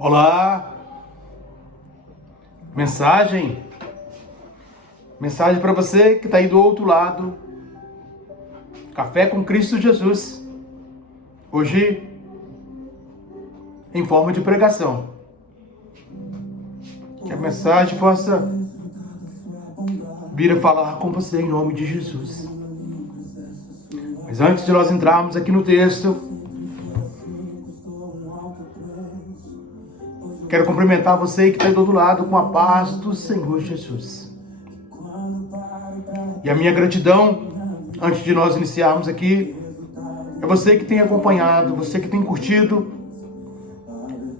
Olá, mensagem para você que está aí do outro lado. Café com Cristo Jesus. Hoje, em forma de pregação. Que a mensagem possa vir a falar com você em nome de Jesus. Mas antes de nós entrarmos aqui no texto, quero cumprimentar você que está aí do outro lado com a paz do Senhor Jesus. E a minha gratidão, antes de nós iniciarmos aqui, é você que tem acompanhado, você que tem curtido,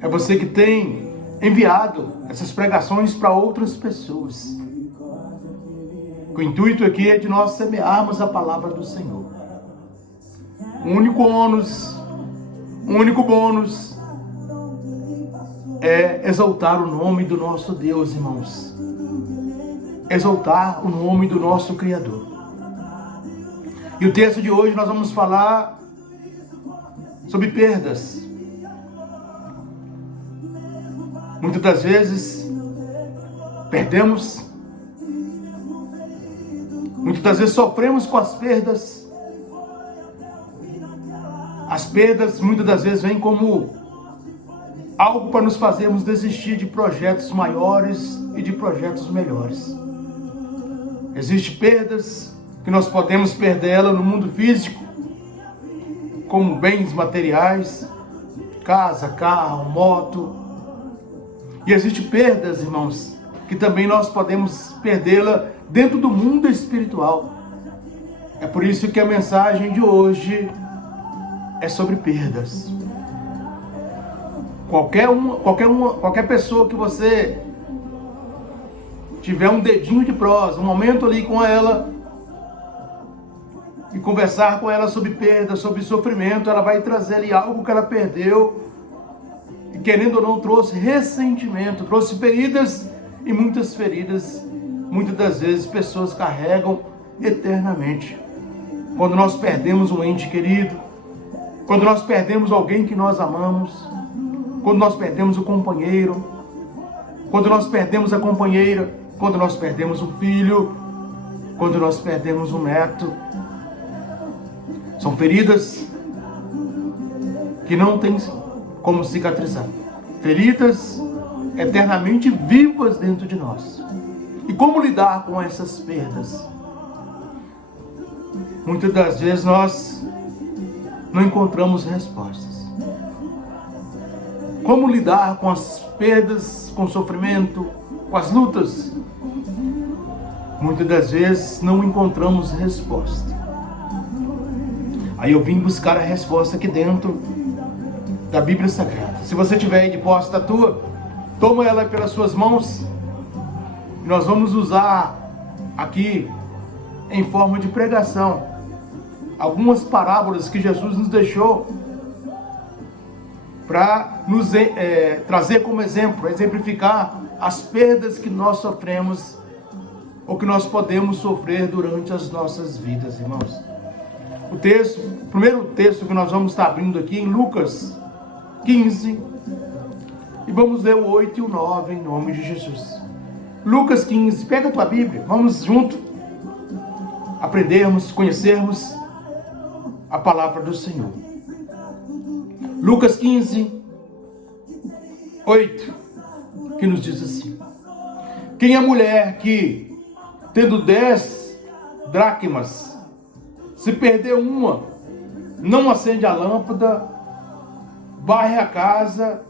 é você que tem enviado essas pregações para outras pessoas. O intuito aqui é de nós semearmos a palavra do Senhor. O único bônus é exaltar o nome do nosso Deus, irmãos. Exaltar o nome do nosso Criador. E o texto de hoje nós vamos falar sobre perdas. Muitas das vezes perdemos, muitas das vezes sofremos com as perdas. As perdas muitas das vezes vêm como algo para nos fazermos desistir de projetos maiores e de projetos melhores. Existem perdas que nós podemos perdê-la no mundo físico, como bens materiais, casa, carro, moto. E existem perdas, irmãos, que também nós podemos perdê-la dentro do mundo espiritual. É por isso que a mensagem de hoje é sobre perdas. Qualquer pessoa que você tiver um dedinho de prosa, um momento ali com ela e conversar com ela sobre perda, sobre sofrimento, ela vai trazer ali algo que ela perdeu e, querendo ou não, trouxe ressentimento, trouxe feridas, e muitas feridas, muitas das vezes, pessoas carregam eternamente. Quando nós perdemos um ente querido, quando nós perdemos alguém que nós amamos, quando nós perdemos o companheiro, quando nós perdemos a companheira, quando nós perdemos um filho, quando nós perdemos um neto. São feridas que não têm como cicatrizar. Feridas eternamente vivas dentro de nós. E como lidar com essas perdas? Muitas das vezes nós não encontramos respostas. Como lidar com as perdas, com o sofrimento, com as lutas? Muitas das vezes não encontramos resposta. Aí eu vim buscar a resposta aqui dentro da Bíblia Sagrada. Se você tiver aí de posse da tua, toma ela pelas suas mãos. E nós vamos usar aqui, em forma de pregação, algumas parábolas que Jesus nos deixou para nos trazer como exemplo, exemplificar as perdas que nós sofremos ou que nós podemos sofrer durante as nossas vidas, irmãos. O primeiro texto que nós vamos estar abrindo aqui em Lucas 15, e vamos ler o 8 e o 9 em nome de Jesus. Lucas 15, pega a tua Bíblia, vamos junto aprendermos, conhecermos a palavra do Senhor. Lucas 15, 8, que nos diz assim: quem é a mulher que, tendo 10 dracmas, se perder uma, não acende a lâmpada, varre a casa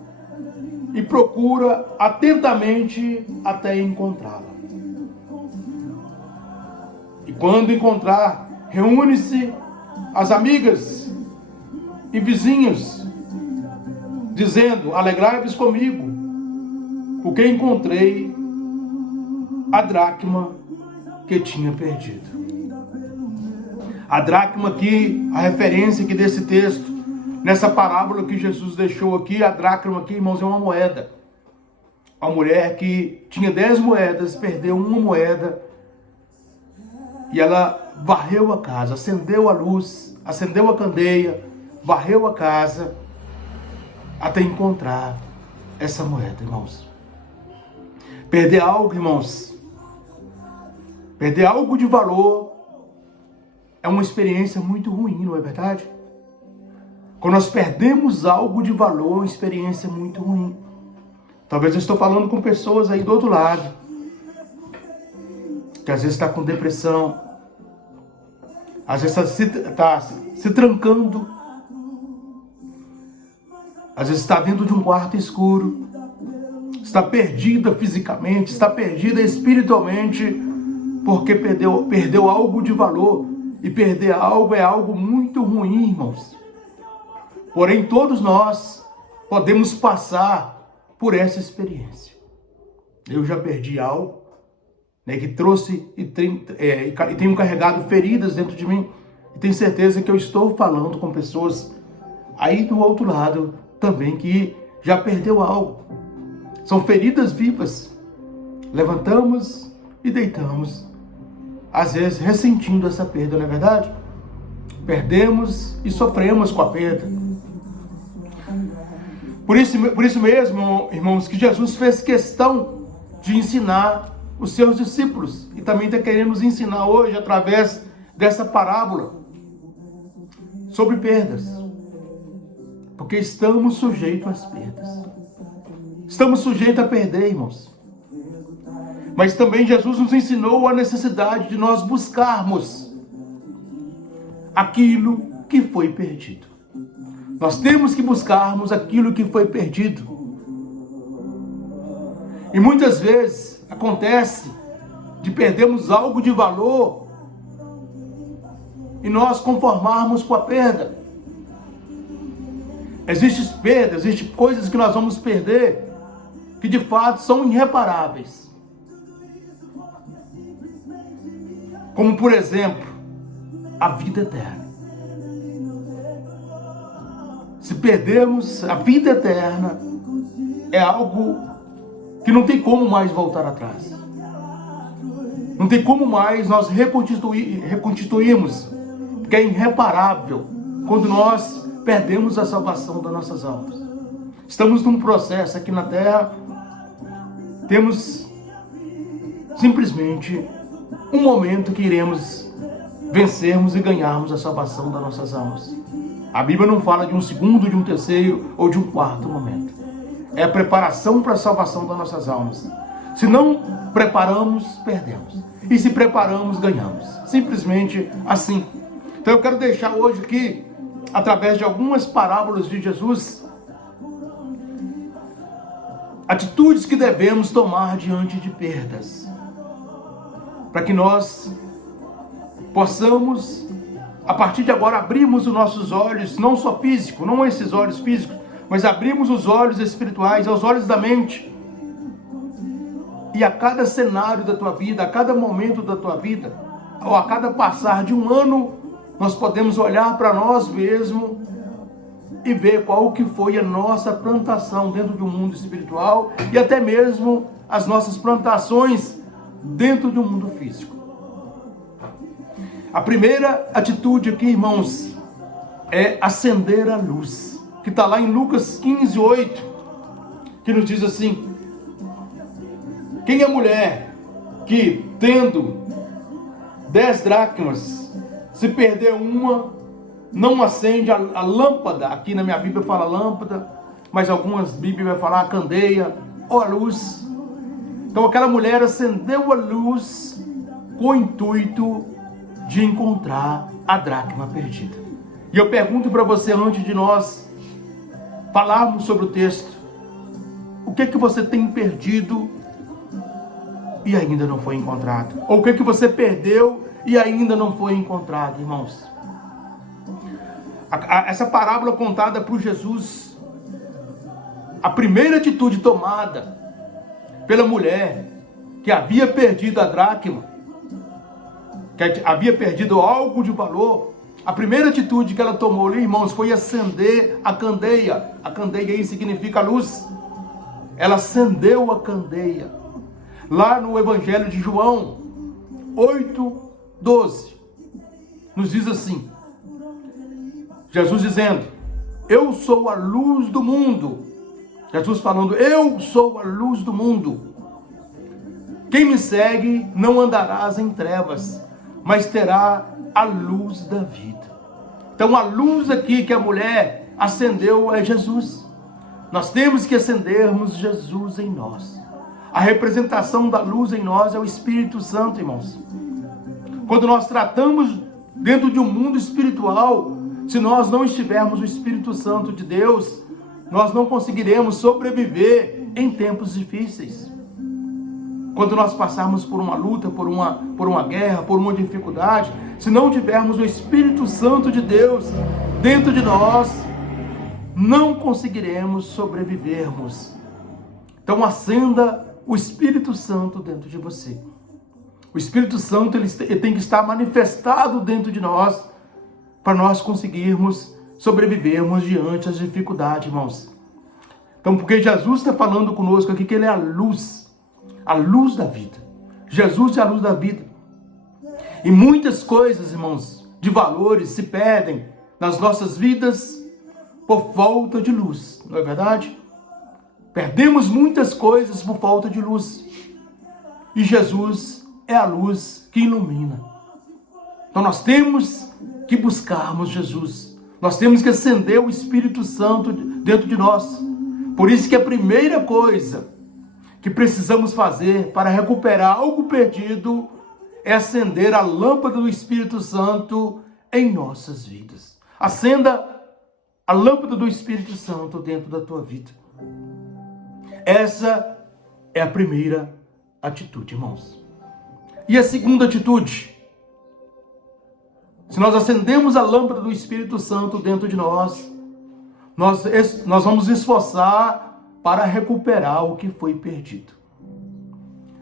e procura atentamente até encontrá-la. E quando encontrar, reúne-se as amigas e vizinhos, dizendo: alegrai-vos comigo, porque encontrei a dracma que tinha perdido. A dracma aqui, a referência aqui desse texto, nessa parábola que Jesus deixou aqui, a dracma aqui, irmãos, é uma moeda. A mulher que tinha 10 moedas, perdeu uma moeda, e ela varreu a casa, acendeu a luz, acendeu a candeia, varreu a casa, até encontrar essa moeda, irmãos. Perder algo, irmãos, perder algo de valor é uma experiência muito ruim, não é verdade? Quando nós perdemos algo de valor, é uma experiência muito ruim. Talvez eu estou falando com pessoas aí do outro lado, que às vezes está com depressão, às vezes está se trancando, às vezes está dentro de um quarto escuro, está perdida fisicamente, está perdida espiritualmente, porque perdeu algo de valor. E perder algo é algo muito ruim, irmãos. Porém, todos nós podemos passar por essa experiência. Eu já perdi algo, né, que trouxe e tenho carregado feridas dentro de mim. E tenho certeza que eu estou falando com pessoas aí do outro lado também que já perdeu algo. São feridas vivas. Levantamos e deitamos, às vezes ressentindo essa perda, não é verdade? Perdemos e sofremos com a perda. Por isso mesmo, irmãos, que Jesus fez questão de ensinar os seus discípulos. E também está querendo nos ensinar hoje, através dessa parábola, sobre perdas. Porque estamos sujeitos às perdas. Estamos sujeitos a perder, irmãos. Mas também Jesus nos ensinou a necessidade de nós buscarmos aquilo que foi perdido. Nós temos que buscarmos aquilo que foi perdido. E muitas vezes acontece de perdermos algo de valor e nós conformarmos com a perda. Existem perdas, existem coisas que nós vamos perder que de fato são irreparáveis. Como, por exemplo, a vida eterna. Se perdermos a vida eterna, é algo que não tem como mais voltar atrás. Não tem como mais nós reconstituirmos, porque é irreparável quando nós perdemos a salvação das nossas almas. Estamos num processo aqui na Terra, temos simplesmente um momento que iremos vencermos e ganharmos a salvação das nossas almas. A Bíblia não fala de um segundo, de um terceiro ou de um quarto momento. É a preparação para a salvação das nossas almas. Se não preparamos, perdemos. E se preparamos, ganhamos. Simplesmente assim. Então eu quero deixar hoje aqui, através de algumas parábolas de Jesus, atitudes que devemos tomar diante de perdas, para que nós possamos, a partir de agora, abrirmos os nossos olhos, não só físicos, não esses olhos físicos, mas abrirmos os olhos espirituais, os olhos da mente. E a cada cenário da tua vida, a cada momento da tua vida, ou a cada passar de um ano, nós podemos olhar para nós mesmos e ver qual que foi a nossa plantação dentro do mundo espiritual e até mesmo as nossas plantações dentro do mundo físico. A primeira atitude aqui, irmãos, é acender a luz, que está lá em Lucas 15:8, que nos diz assim: quem é mulher que, tendo 10 dracmas, se perder uma, não acende a lâmpada? Aqui na minha Bíblia fala lâmpada, mas algumas Bíblias vai falar a candeia ou a luz. Então aquela mulher acendeu a luz com o intuito de encontrar a dracma perdida. E eu pergunto para você, antes de nós falarmos sobre o texto, o que é que você tem perdido e ainda não foi encontrado? Ou o que é que você perdeu e ainda não foi encontrado, irmãos? Essa parábola contada por Jesus, a primeira atitude tomada pela mulher que havia perdido a dracma, que havia perdido algo de valor, a primeira atitude que ela tomou ali, irmãos, foi acender a candeia. A candeia aí significa luz. Ela acendeu a candeia. Lá no Evangelho de João 8:12, nos diz assim, Jesus dizendo: eu sou a luz do mundo. Jesus falando, eu sou a luz do mundo. Quem me segue não andarás em trevas, mas terá a luz da vida. Então a luz aqui que a mulher acendeu é Jesus. Nós temos que acendermos Jesus em nós. A representação da luz em nós é o Espírito Santo, irmãos. Quando nós tratamos dentro de um mundo espiritual, se nós não estivermos o Espírito Santo de Deus, nós não conseguiremos sobreviver em tempos difíceis. Quando nós passarmos por uma luta, por uma guerra, por uma dificuldade, se não tivermos o Espírito Santo de Deus dentro de nós, não conseguiremos sobrevivermos. Então acenda o Espírito Santo dentro de você. O Espírito Santo ele tem que estar manifestado dentro de nós para nós conseguirmos sobrevivermos diante das dificuldades, irmãos. Então, porque Jesus está falando conosco aqui que Ele é a luz da vida. Jesus é a luz da vida. E muitas coisas, irmãos, de valores se perdem nas nossas vidas por falta de luz, não é verdade? Perdemos muitas coisas por falta de luz. E Jesus é a luz que ilumina. Então nós temos que buscarmos Jesus. Nós temos que acender o Espírito Santo dentro de nós. Por isso que a primeira coisa que precisamos fazer para recuperar algo perdido é acender a lâmpada do Espírito Santo em nossas vidas. Acenda a lâmpada do Espírito Santo dentro da tua vida. Essa é a primeira atitude, irmãos. E a segunda atitude? Se nós acendemos a lâmpada do Espírito Santo dentro de nós, nós vamos esforçar para recuperar o que foi perdido.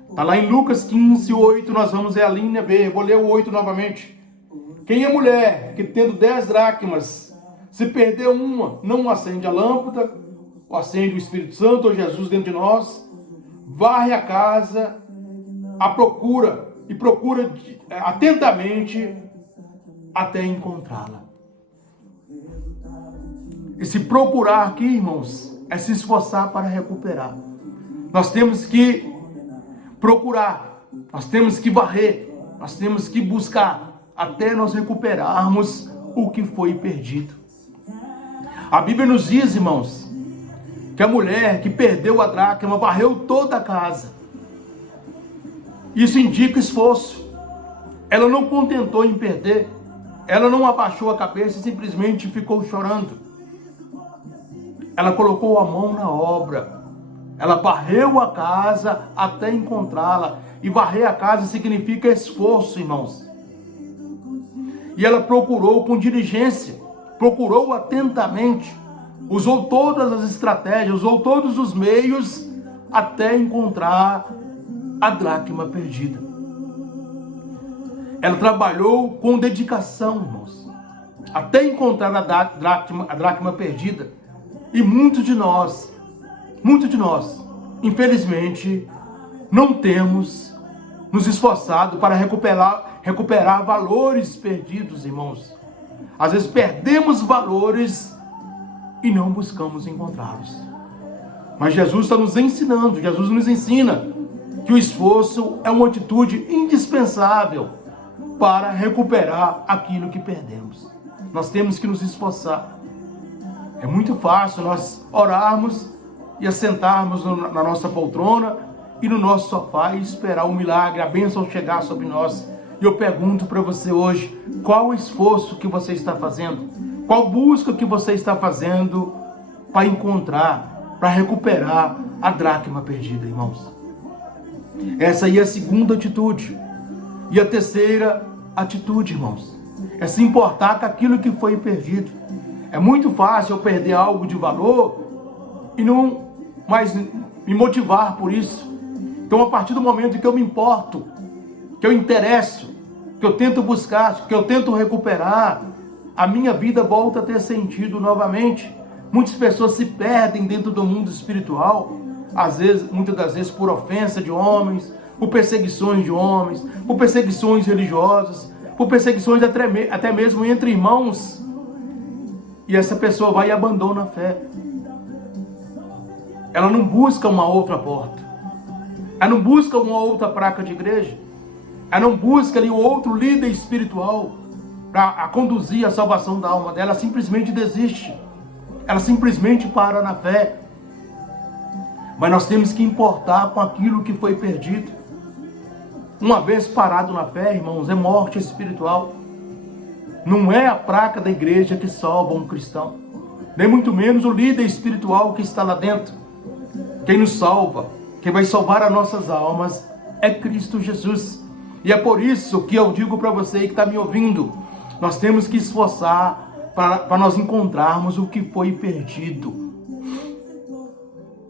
Está lá em Lucas 15, 8, nós vamos ver a linha B. Vou ler o 8 novamente. Quem é mulher que tendo 10 dracmas, se perder uma, não acende a lâmpada, ou acende o Espírito Santo, ou Jesus dentro de nós, varre a casa, procura atentamente até encontrá-la. Esse procurar aqui, irmãos, é se esforçar para recuperar. Nós temos que procurar, nós temos que varrer, nós temos que buscar até nós recuperarmos o que foi perdido. A Bíblia nos diz, irmãos, que a mulher que perdeu a dracma varreu toda a casa. Isso indica esforço. Ela não contentou em perder, ela não abaixou a cabeça e simplesmente ficou chorando. Ela colocou a mão na obra. Ela varreu a casa até encontrá-la. E varrer a casa significa esforço, irmãos. E ela procurou com diligência, procurou atentamente, usou todas as estratégias, usou todos os meios até encontrar a dracma perdida. Ela trabalhou com dedicação, irmãos, até encontrar a dracma perdida. E muitos de nós, infelizmente, não temos nos esforçado para recuperar valores perdidos, irmãos. Às vezes perdemos valores e não buscamos encontrá-los. Mas Jesus está nos ensinando, Jesus nos ensina que o esforço é uma atitude indispensável para recuperar aquilo que perdemos. Nós temos que nos esforçar. É muito fácil nós orarmos e assentarmos na nossa poltrona e no nosso sofá e esperar o milagre, a bênção chegar sobre nós. E eu pergunto para você hoje, qual o esforço que você está fazendo? Qual busca que você está fazendo para encontrar, para recuperar a dracma perdida, irmãos? Essa aí é a segunda atitude. E a terceira atitude, irmãos, é se importar com aquilo que foi perdido. É muito fácil eu perder algo de valor e não mais me motivar por isso. Então, a partir do momento que eu me importo, que eu interesso, que eu tento buscar, que eu tento recuperar, a minha vida volta a ter sentido novamente. Muitas pessoas se perdem dentro do mundo espiritual, muitas das vezes por ofensa de homens, por perseguições de homens, por perseguições religiosas, por perseguições até mesmo entre irmãos. E essa pessoa vai e abandona a fé. ela não busca uma outra porta. Ela não busca uma outra placa de igreja. Ela não busca ali outro líder espiritual para conduzir a salvação da alma dela. Ela simplesmente desiste. Ela simplesmente para na fé. Mas nós temos que importar com aquilo que foi perdido. Uma vez parado na fé, irmãos, é morte espiritual. Não é a placa da igreja que salva um cristão. Nem muito menos o líder espiritual que está lá dentro. Quem nos salva, quem vai salvar as nossas almas é Cristo Jesus. E é por isso que eu digo para você que está me ouvindo, nós temos que esforçar para nós encontrarmos o que foi perdido.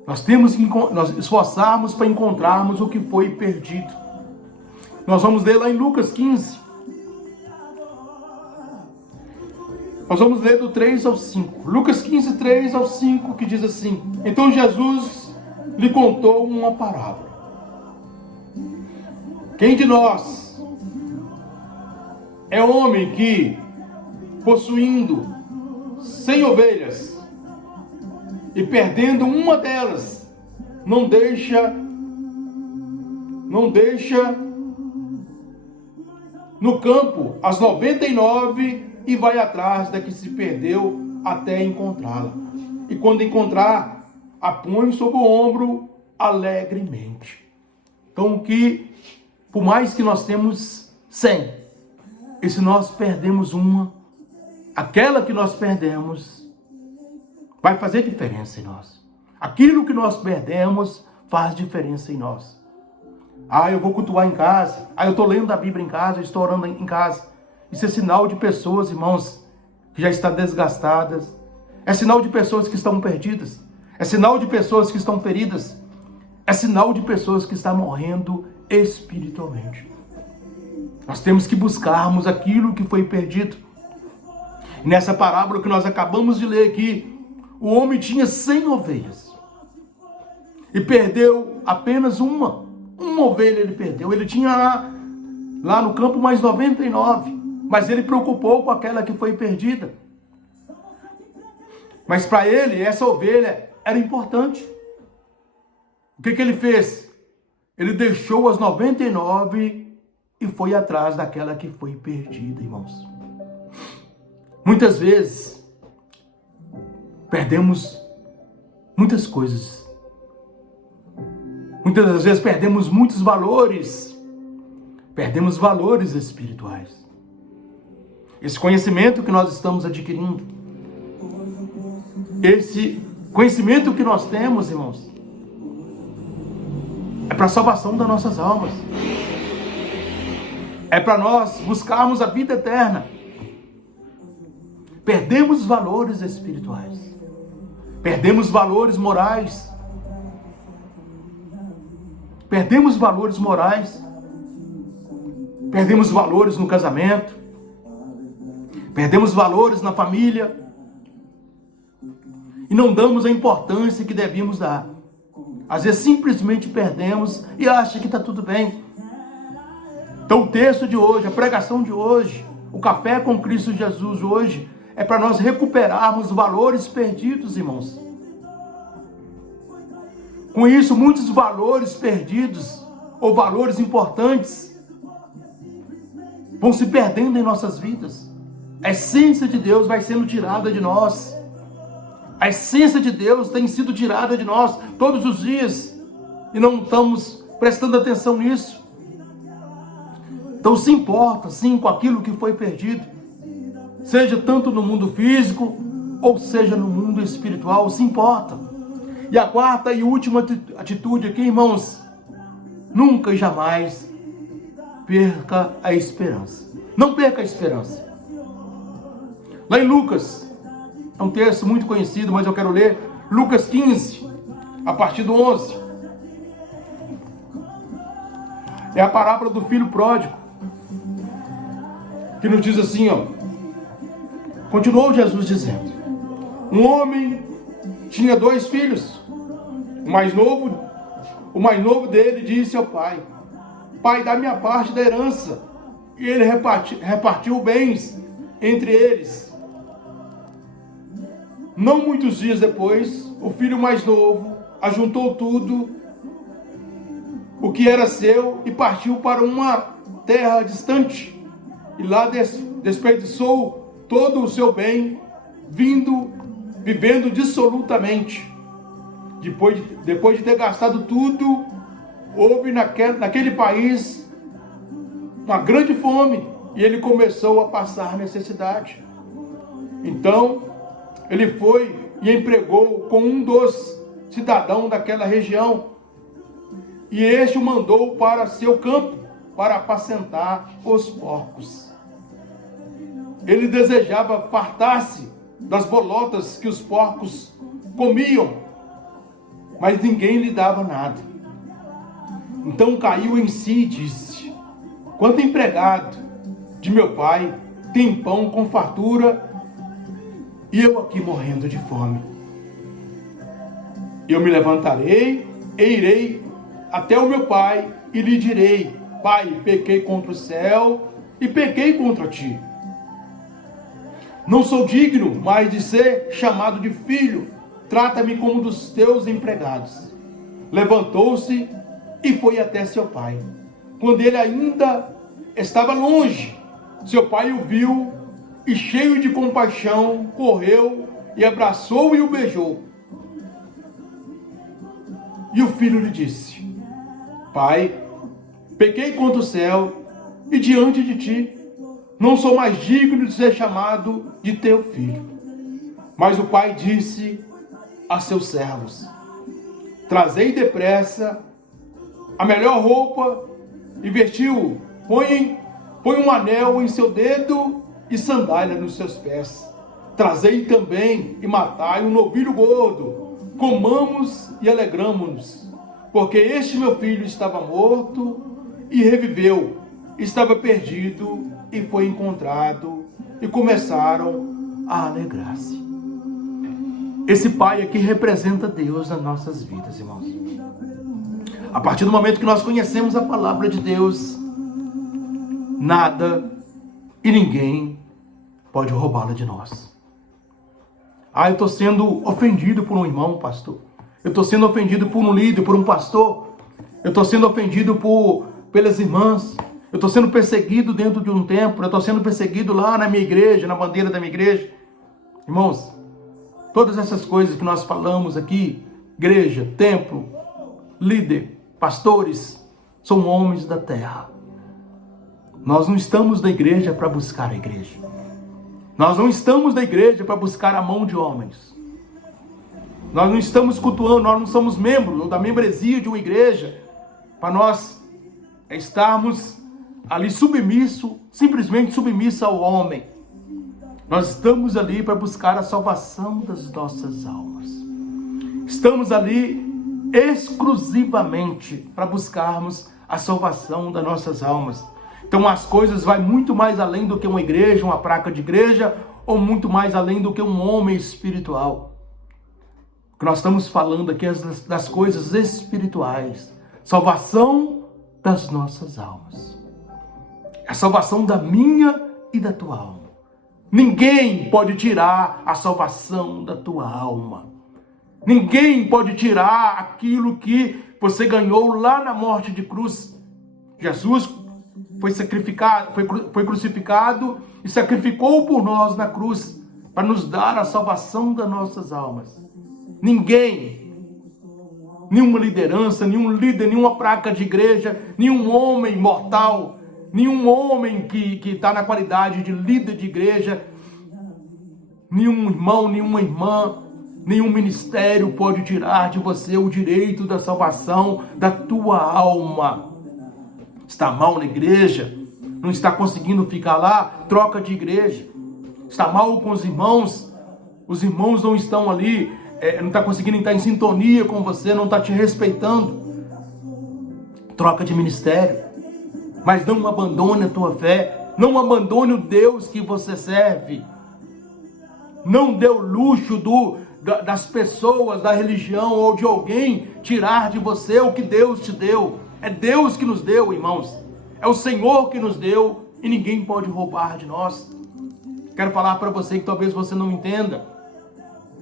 Nós temos que nós esforçarmos para encontrarmos o que foi perdido. Nós vamos ler lá em Lucas 15. Nós vamos ler do 3 ao 5. Lucas 15, 3 ao 5, que diz assim: Então Jesus lhe contou uma parábola. Quem de nós é homem que, possuindo 100 ovelhas e perdendo uma delas, não deixa no campo as 99 e vai atrás da que se perdeu até encontrá-la? E quando encontrar, a põe sobre o ombro alegremente. Então, por mais que nós temos 100, e se nós perdemos uma, aquela que nós perdemos vai fazer diferença em nós. Aquilo que nós perdemos faz diferença em nós. Eu vou cultuar em casa. Eu estou lendo a Bíblia em casa, eu estou orando em casa. Isso é sinal de pessoas, irmãos, que já estão desgastadas. É sinal de pessoas que estão perdidas. É sinal de pessoas que estão feridas. É sinal de pessoas que estão morrendo espiritualmente. Nós temos que buscarmos aquilo que foi perdido. E nessa parábola que nós acabamos de ler aqui, o homem tinha 100 ovelhas. E perdeu apenas uma. Uma ovelha ele perdeu. Ele tinha lá no campo mais 99. Mas ele preocupou com aquela que foi perdida. Mas para ele, essa ovelha era importante. O que ele fez? Ele deixou as 99 e foi atrás daquela que foi perdida, irmãos. Muitas vezes, perdemos muitas coisas. Muitas das vezes perdemos muitos valores. Perdemos valores espirituais. Esse conhecimento que nós estamos adquirindo, esse conhecimento que nós temos, irmãos, é para a salvação das nossas almas. É para nós buscarmos a vida eterna. Perdemos valores espirituais. Perdemos valores morais. Perdemos valores morais. Perdemos valores no casamento. Perdemos valores na família. E não damos a importância que devíamos dar. Às vezes simplesmente perdemos e acha que está tudo bem. Então o texto de hoje, a pregação de hoje, o Café com Cristo Jesus hoje, é para nós recuperarmos valores perdidos, irmãos. Com isso, muitos valores perdidos, ou valores importantes, vão se perdendo em nossas vidas. A essência de Deus vai sendo tirada de nós. A essência de Deus tem sido tirada de nós todos os dias. E não estamos prestando atenção nisso. Então se importa, sim, com aquilo que foi perdido. Seja tanto no mundo físico, ou seja no mundo espiritual, se importa. E a quarta e última atitude aqui, irmãos, nunca e jamais perca a esperança. Não perca a esperança. Lá em Lucas, é um texto muito conhecido, mas eu quero ler Lucas 15, a partir do 11. É a parábola do filho pródigo, que nos diz assim, continuou Jesus dizendo: um homem tinha 2 filhos. O mais novo dele disse ao pai: Pai, dá-me a parte da herança. E ele repartiu bens entre eles. Não muitos dias depois, o filho mais novo, ajuntou tudo o que era seu e partiu para uma terra distante. E lá desperdiçou todo o seu bem, vivendo dissolutamente. Depois de ter gastado tudo, houve naquele país uma grande fome e ele começou a passar necessidade. Então, ele foi e empregou com um dos cidadãos daquela região, e este o mandou para seu campo para apacentar os porcos. Ele desejava fartar-se das bolotas que os porcos comiam, mas ninguém lhe dava nada. Então caiu em si e disse: quanto empregado de meu pai tem pão com fartura e eu aqui morrendo de fome. Eu me levantarei e irei até o meu pai e lhe direi: Pai, pequei contra o céu e pequei contra ti. Não sou digno mais de ser chamado de filho. Trata-me como dos teus empregados. Levantou-se e foi até seu pai. Quando ele ainda estava longe, seu pai o viu e, cheio de compaixão, correu e abraçou e o beijou. E o filho lhe disse: Pai, pequei contra o céu e diante de ti. Não sou mais digno de ser chamado de teu filho. Mas o pai disse a seus servos: trazei depressa a melhor roupa e vestiu-o. Põe um anel em seu dedo e sandália nos seus pés. Trazei também e matai um novilho gordo. Comamos e alegramo-nos, porque este meu filho estava morto e reviveu, estava perdido e foi encontrado, e começaram a alegrar-se. Esse pai aqui representa Deus nas nossas vidas, irmãos. A partir do momento que nós conhecemos a palavra de Deus, nada e ninguém pode roubá-la de nós. Eu estou sendo ofendido por um irmão, pastor. Eu estou sendo ofendido por um líder, por um pastor. Eu estou sendo ofendido pelas irmãs. Eu estou sendo perseguido dentro de um templo. Eu estou sendo perseguido lá na minha igreja, na bandeira da minha igreja. Irmãos, todas essas coisas que nós falamos aqui, igreja, templo, líder, pastores, são homens da terra. Nós não estamos na igreja para buscar a igreja. Nós não estamos na igreja para buscar a mão de homens. Nós não estamos cultuando, nós não somos membros da membresia de uma igreja para nós estarmos ali simplesmente submisso ao homem. Nós estamos ali para buscar a salvação das nossas almas. Estamos ali exclusivamente para buscarmos a salvação das nossas almas. Então as coisas vão muito mais além do que uma igreja, uma placa de igreja, ou muito mais além do que um homem espiritual. O que nós estamos falando aqui é das coisas espirituais. Salvação das nossas almas. A salvação da minha e da tua alma. Ninguém pode tirar a salvação da tua alma. Ninguém pode tirar aquilo que você ganhou lá na morte de cruz. Jesus foi crucificado e sacrificou por nós na cruz para nos dar a salvação das nossas almas. Ninguém, nenhuma liderança, nenhum líder, nenhuma placa de igreja, nenhum homem mortal, nenhum homem que está na qualidade de líder de igreja, nenhum irmão, nenhuma irmã, nenhum ministério pode tirar de você o direito da salvação da tua alma. Está mal na igreja, não está conseguindo ficar lá, troca de igreja. Está mal com os irmãos não estão ali, não está conseguindo estar em sintonia com você, não está te respeitando. Troca de ministério. Mas não abandone a tua fé, não abandone o Deus que você serve. Não dê o luxo das pessoas, da religião ou de alguém tirar de você o que Deus te deu. É Deus que nos deu, irmãos. É o Senhor que nos deu e ninguém pode roubar de nós. Quero falar para você que talvez você não entenda.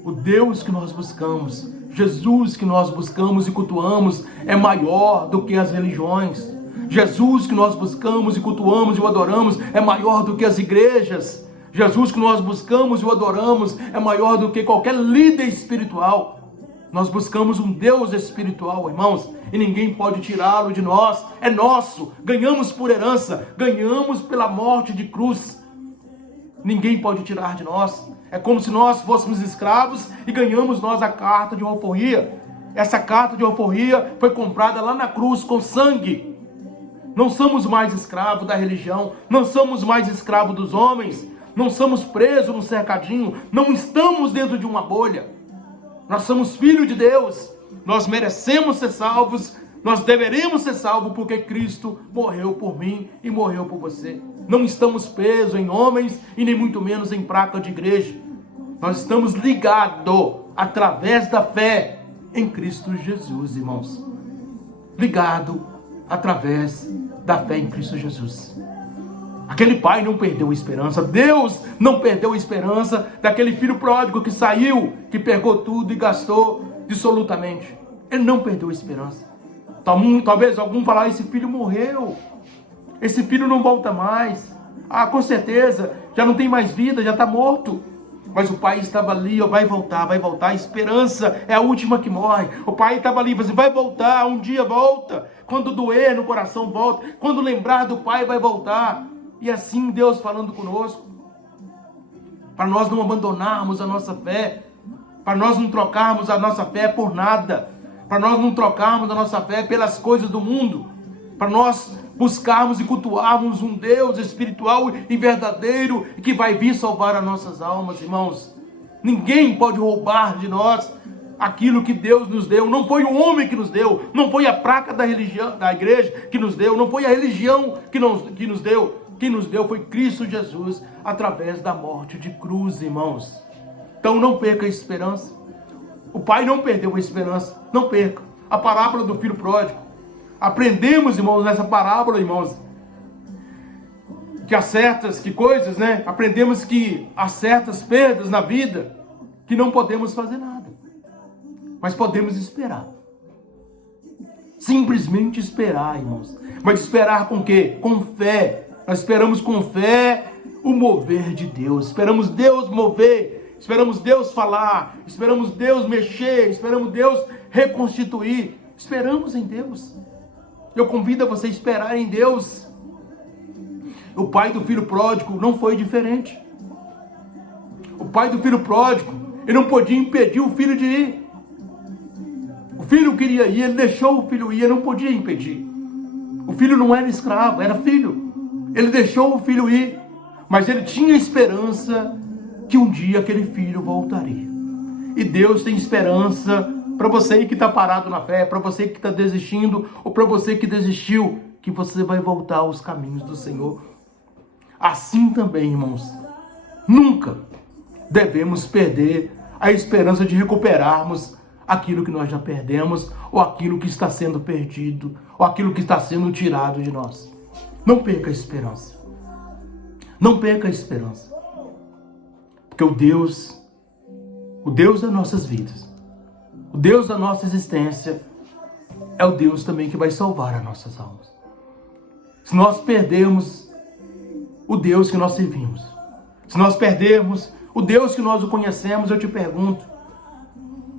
O Deus que nós buscamos Jesus que nós buscamos e cultuamos é maior do que as religiões. Jesus que nós buscamos e cultuamos e o adoramos é maior do que as igrejas. Jesus que nós buscamos e o adoramos é maior do que qualquer líder espiritual. Nós buscamos um Deus espiritual, irmãos, e ninguém pode tirá-lo de nós. É nosso, ganhamos por herança, ganhamos pela morte de cruz. Ninguém pode tirar de nós. É como se nós fôssemos escravos e ganhamos nós a carta de alforria. Essa carta de alforria foi comprada lá na cruz com sangue. Não somos mais escravos da religião, não somos mais escravos dos homens, não somos presos num cercadinho, não estamos dentro de uma bolha. Nós somos filhos de Deus, nós merecemos ser salvos, nós deveremos ser salvos porque Cristo morreu por mim e morreu por você. Não estamos presos em homens e nem muito menos em placa de igreja. Nós estamos ligados através da fé em Cristo Jesus, irmãos. Ligado através da fé em Cristo Jesus. Aquele pai não perdeu a esperança. Deus não perdeu a esperança daquele filho pródigo que saiu, que pegou tudo e gastou dissolutamente. Ele não perdeu a esperança. Talvez algum falar, esse filho morreu. Esse filho não volta mais. Ah, com certeza, já não tem mais vida, já está morto. Mas o pai estava ali, ó, vai voltar. A esperança é a última que morre. O pai estava ali, assim, vai voltar, um dia volta. Quando doer no coração, volta. Quando lembrar do pai, vai voltar. E assim Deus falando conosco. Para nós não abandonarmos a nossa fé. Para nós não trocarmos a nossa fé por nada. Para nós não trocarmos a nossa fé pelas coisas do mundo. Para nós buscarmos e cultuarmos um Deus espiritual e verdadeiro que vai vir salvar as nossas almas, irmãos. Ninguém pode roubar de nós aquilo que Deus nos deu. Não foi o homem que nos deu, não foi a placa da religião, da igreja que nos deu, não foi a religião que nos deu. Quem nos deu foi Cristo Jesus através da morte de cruz, irmãos. Então não perca a esperança. O pai não perdeu a esperança, não perca. A parábola do filho pródigo. Aprendemos, irmãos, nessa parábola, irmãos, que há certas coisas, né? Aprendemos que há certas perdas na vida que não podemos fazer nada. Mas podemos esperar. Simplesmente esperar, irmãos. Mas esperar com quê? Com fé. Nós esperamos com fé o mover de Deus. Esperamos Deus mover. Esperamos Deus falar. Esperamos Deus mexer. Esperamos Deus reconstituir. Esperamos em Deus. Eu convido a você a esperar em Deus. O pai do filho pródigo não foi diferente. O pai do filho pródigo, ele não podia impedir o filho de ir. O filho queria ir, ele deixou o filho ir, ele não podia impedir. O filho não era escravo, era filho. Ele deixou o filho ir, mas ele tinha esperança que um dia aquele filho voltaria. E Deus tem esperança para você que está parado na fé, para você que está desistindo, ou para você que desistiu, que você vai voltar aos caminhos do Senhor. Assim também, irmãos, nunca devemos perder a esperança de recuperarmos aquilo que nós já perdemos, ou aquilo que está sendo perdido, ou aquilo que está sendo tirado de nós. Não perca a esperança. Não perca a esperança. Porque o Deus das nossas vidas, o Deus da nossa existência, é o Deus também que vai salvar as nossas almas. Se nós perdermos o Deus que nós servimos, se nós perdermos o Deus que nós o conhecemos, eu te pergunto,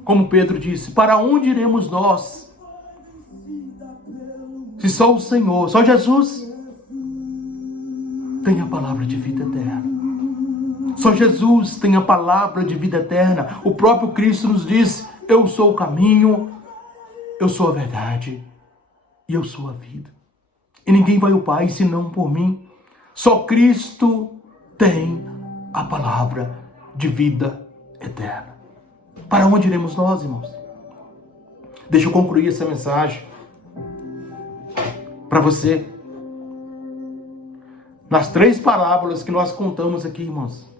como Pedro disse, para onde iremos nós? Se só o Senhor, só Jesus tem a palavra de vida eterna. Só Jesus tem a palavra de vida eterna. O próprio Cristo nos diz, eu sou o caminho, eu sou a verdade e eu sou a vida. E ninguém vai ao Pai senão por mim. Só Cristo tem a palavra de vida eterna. Para onde iremos nós, irmãos? Deixa eu concluir essa mensagem para você. Nas 3 parábolas que nós contamos aqui, irmãos,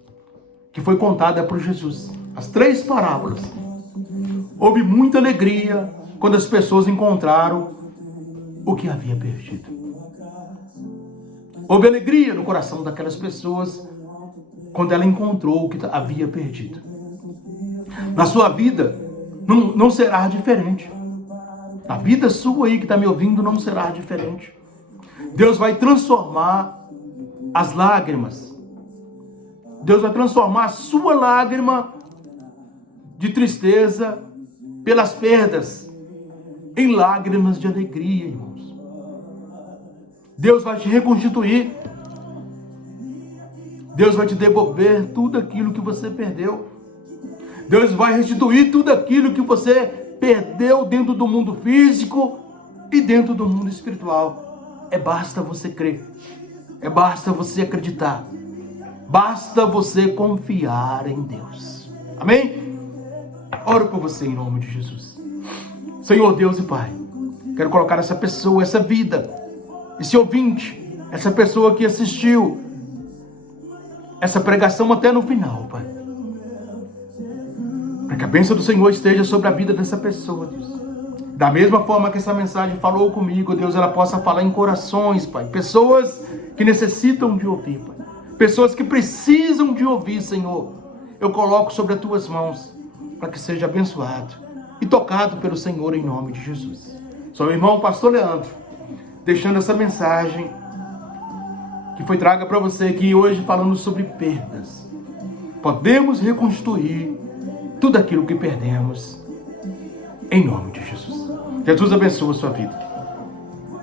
que foi contada por Jesus. As 3 parábolas. Houve muita alegria quando as pessoas encontraram o que havia perdido. Houve alegria no coração daquelas pessoas quando ela encontrou o que havia perdido. Na sua vida, não será diferente. A vida sua aí que está me ouvindo não será diferente. Deus vai transformar as lágrimas. Deus vai transformar a sua lágrima de tristeza pelas perdas em lágrimas de alegria, irmãos. Deus vai te reconstituir. Deus vai te devolver tudo aquilo que você perdeu. Deus vai restituir tudo aquilo que você perdeu dentro do mundo físico e dentro do mundo espiritual. Basta você crer. Basta você acreditar. Basta você confiar em Deus. Amém? Oro por você em nome de Jesus. Senhor Deus e Pai, quero colocar essa pessoa, essa vida, esse ouvinte, essa pessoa que assistiu essa pregação até no final, Pai. Para que a bênção do Senhor esteja sobre a vida dessa pessoa, Deus. Da mesma forma que essa mensagem falou comigo, Deus, ela possa falar em corações, Pai. Pessoas que necessitam de ouvir, Pai. Pessoas que precisam de ouvir, Senhor. Eu coloco sobre as tuas mãos para que seja abençoado e tocado pelo Senhor em nome de Jesus. Sou o irmão Pastor Leandro, deixando essa mensagem que foi traga para você aqui hoje falando sobre perdas. Podemos reconstruir tudo aquilo que perdemos em nome de Jesus. Jesus abençoe a sua vida.